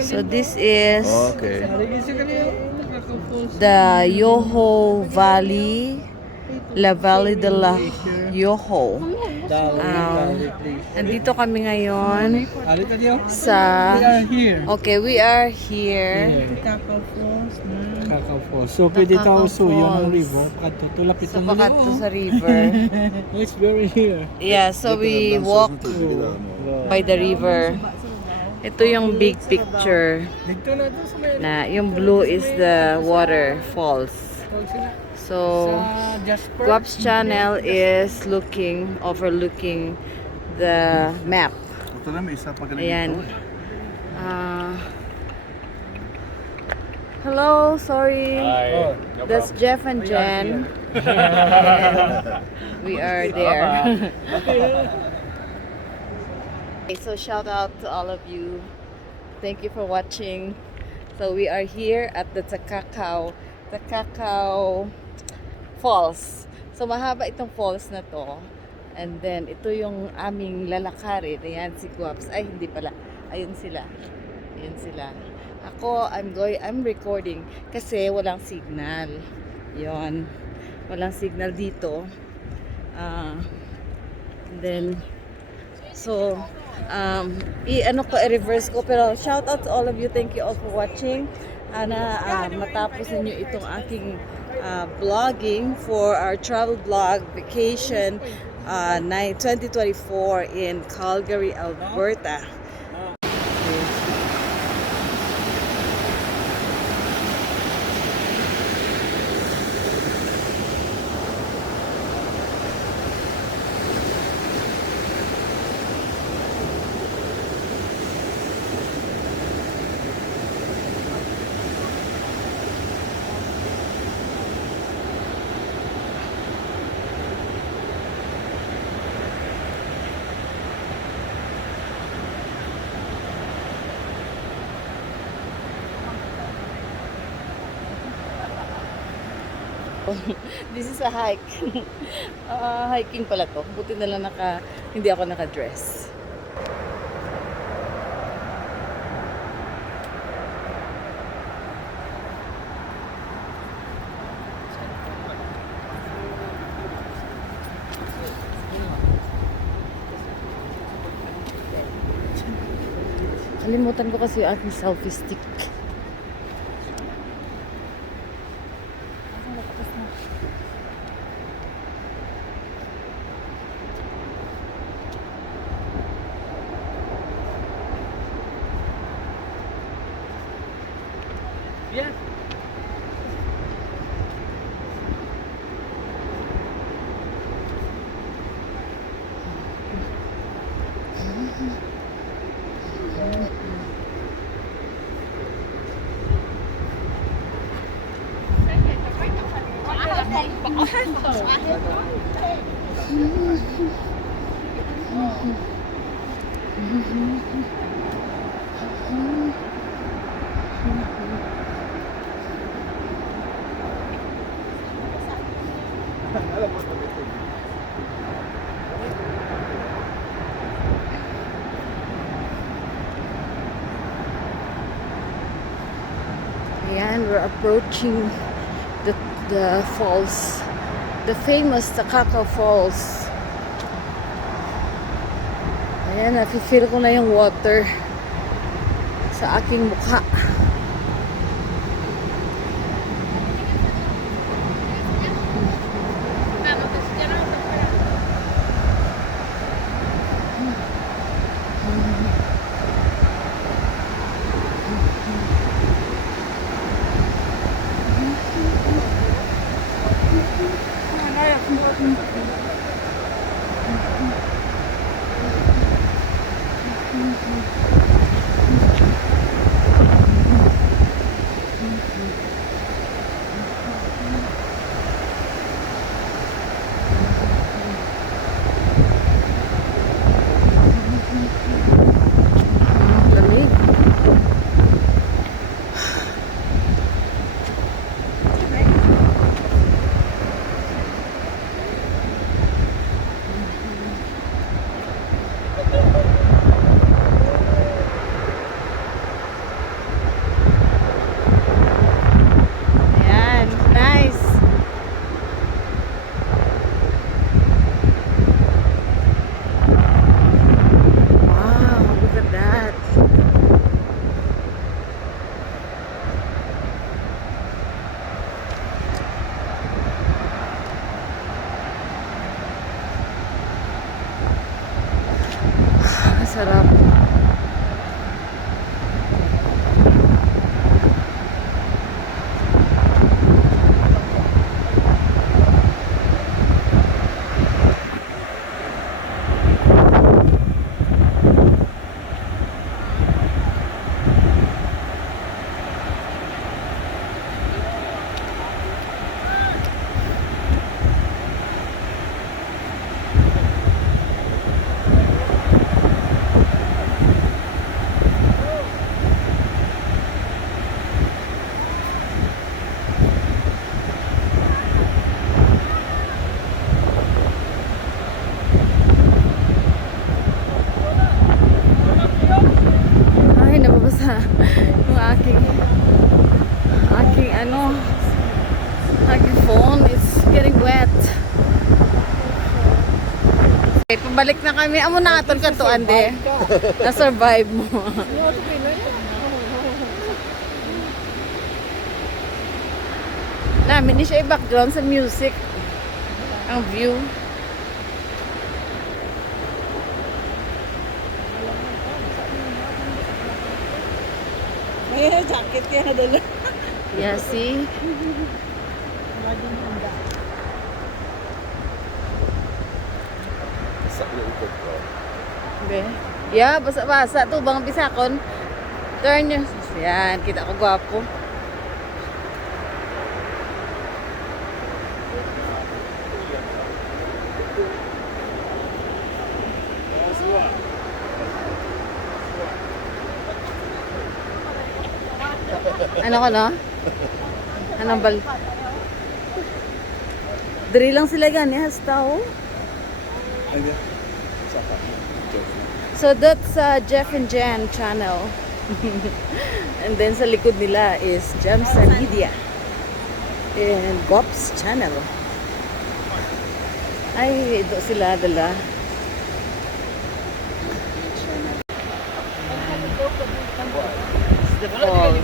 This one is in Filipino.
So this is Okay. the Yoho Valley, La Valle de la Yoho. Nandito kami ngayon sa... Okay, we are here. Kakao Falls. So, pwede Kakao tayo so yung Falls. river. Tulapit Sa ang Pakato sa river. It's very here. Yeah, so we walk by the river. Ito yung big picture Dito na to sa may na yung blue is the waterfalls. So Jasper. Guap's channel is overlooking the map. Ito na, may isa pa galing Ayan. dito. Hello, sorry. Oh, That's Jeff and Jen. We are there. Okay, so shout out to all of you. Thank you for watching. So we are here at the Takakaw Falls. So mahaba itong falls na to. And then ito yung aming lalakarin. Ayan si Guaps. Ay hindi pala. Ayun sila. Ayun sila. Ako, I'm recording kasi walang signal. Yon. Walang signal dito. And then so i-reverse ko, pero shout out to all of you. Thank you all for watching. Matapos ninyo itong aking vlogging for our travel vlog vacation 2024 in Calgary, Alberta. This is a hike. Hiking pala to. Buti na lang hindi ako naka-dress. Kalimutan ko kasi yung aking selfie stick. Yeah. Ayan, we're approaching the falls, the famous Takakaw Falls. Ayan, nafe-feel ko na yung water sa aking mukha. balik na kami. Amo na aton ka to, ande. Na-survive mo. Namin ni siya i-background sa music. Ang view. May jacket kaya na dala. Yeah, see? Sa ikot ko. Be. Yeah, basa-basa to bang bisakon. Turn nyo. Yan, kita ko gwapo. Ano ko no? Anong bal? Diri lang sila gani has tao. Ano? Saka. So that's Jeff and Jan channel. And then sa likod nila is Jamsa Media. And Gops channel. Ay, ito sila dala. The falls.